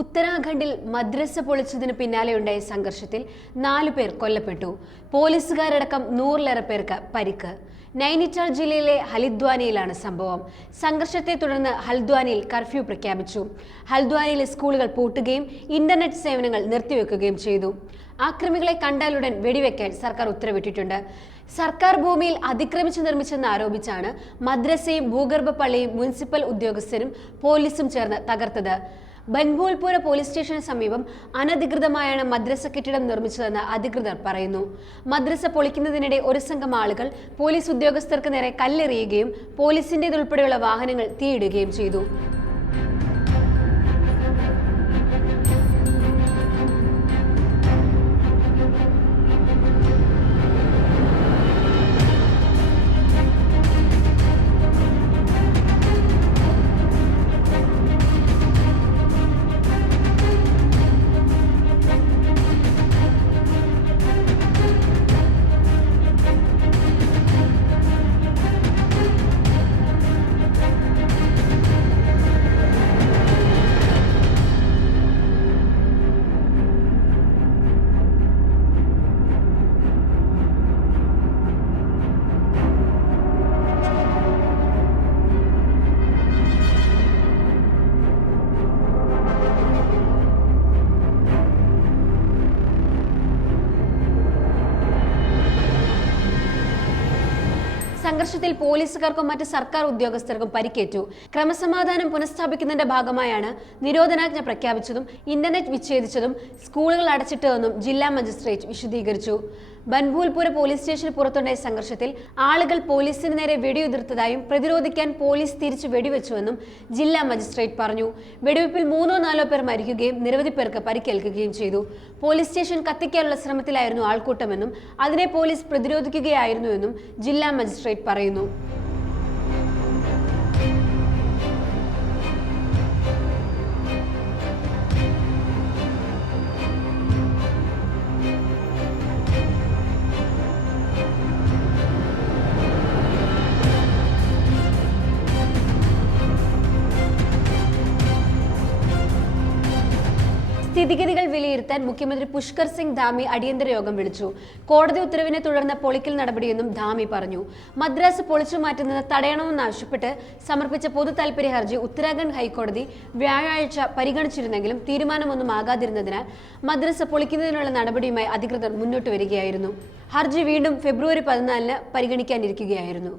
ഉത്തരാഖണ്ഡിൽ മദ്രസ പൊളിച്ചതിന് പിന്നാലെയുണ്ടായ സംഘർഷത്തിൽ 4 പേർ കൊല്ലപ്പെട്ടു. പോലീസുകാരടക്കം 100-ലേറെ പേർക്ക് പരിക്ക്. നൈനിറ്റാൾ ജില്ലയിലെ ഹൽദ്വാനിയിലാണ് സംഭവം. സംഘർഷത്തെ തുടർന്ന് ഹൽദ്വാനിയിൽ കർഫ്യൂ പ്രഖ്യാപിച്ചു. ഹൽദ്വാനിയിലെ സ്കൂളുകൾ പൂട്ടുകയും ഇന്റർനെറ്റ് സേവനങ്ങൾ നിർത്തിവെക്കുകയും ചെയ്തു. ആക്രമികളെ കണ്ടാലുടൻ വെടിവെക്കാൻ സർക്കാർ ഉത്തരവിട്ടിട്ടുണ്ട്. സർക്കാർ ഭൂമിയിൽ അതിക്രമിച്ചു നിർമ്മിച്ചെന്ന് ആരോപിച്ചാണ് മദ്രസയും ഭൂഗർഭ പള്ളിയും മുനിസിപ്പൽ ഉദ്യോഗസ്ഥരും പോലീസും ചേർന്ന് തകർത്തത്. ബൻഭൂൽപുര പോലീസ് സ്റ്റേഷന് സമീപം അനധികൃതമായാണ് മദ്രസ കെട്ടിടം നിർമ്മിച്ചതെന്ന് അധികൃതർ പറയുന്നു. മദ്രസ പൊളിക്കുന്നതിനിടെ ഒരു സംഘം ആളുകൾ പോലീസ് ഉദ്യോഗസ്ഥർക്ക് നേരെ കല്ലെറിയുകയും പോലീസിന്റേതുൾപ്പെടെയുള്ള വാഹനങ്ങൾ തീയിടുകയും ചെയ്തു. സംഘർഷത്തിൽ പോലീസുകാർക്കും മറ്റ് സർക്കാർ ഉദ്യോഗസ്ഥർക്കും പരിക്കേറ്റു. ക്രമസമാധാനം പുനഃസ്ഥാപിക്കുന്നതിന്റെ ഭാഗമായാണ് നിരോധനാജ്ഞ പ്രഖ്യാപിച്ചതും ഇന്റർനെറ്റ് വിച്ഛേദിച്ചതും സ്കൂളുകൾ അടച്ചിട്ടതെന്നും ജില്ലാ മജിസ്ട്രേറ്റ് വിശദീകരിച്ചു. ബൻഭൂൽപുര പോലീസ് സ്റ്റേഷന് പുറത്തുണ്ടായ സംഘർഷത്തിൽ ആളുകൾ പോലീസിന് നേരെ വെടിയുതിർത്തതായും പ്രതിരോധിക്കാൻ പോലീസ് തിരിച്ചു വെടിവെച്ചുവെന്നും ജില്ലാ മജിസ്ട്രേറ്റ് പറഞ്ഞു. വെടിവെപ്പിൽ 3-4 പേർ മരിക്കുകയും നിരവധി പേർക്ക് പരിക്കേൽക്കുകയും ചെയ്തു. പോലീസ് സ്റ്റേഷൻ കത്തിക്കാനുള്ള ശ്രമത്തിലായിരുന്നു ആൾക്കൂട്ടമെന്നും അതിനെ പോലീസ് പ്രതിരോധിക്കുകയായിരുന്നുവെന്നും ജില്ലാ മജിസ്ട്രേറ്റ് പറയുന്നു. സ്ഥിതിഗതികൾ വിലയിരുത്താൻ മുഖ്യമന്ത്രി പുഷ്കർ സിംഗ് ധാമി അടിയന്തര യോഗം വിളിച്ചു. കോടതി ഉത്തരവിനെ തുടർന്ന് പൊളിക്കൽ നടപടിയെന്നും ധാമി പറഞ്ഞു. മദ്രാസ് പൊളിച്ചു മാറ്റുന്നത് തടയണമെന്നാവശ്യപ്പെട്ട് സമർപ്പിച്ച പൊതു താൽപര്യ ഹർജി ഉത്തരാഖണ്ഡ് ഹൈക്കോടതി വ്യാഴാഴ്ച പരിഗണിച്ചിരുന്നെങ്കിലും തീരുമാനമൊന്നും ആകാതിരുന്നതിനാൽ മദ്രസ പൊളിക്കുന്നതിനുള്ള നടപടിയുമായി അധികൃതർ മുന്നോട്ട് വരികയായിരുന്നു. ഹർജി വീണ്ടും ഫെബ്രുവരി 14-ന് പരിഗണിക്കാനിരിക്കുകയായിരുന്നു.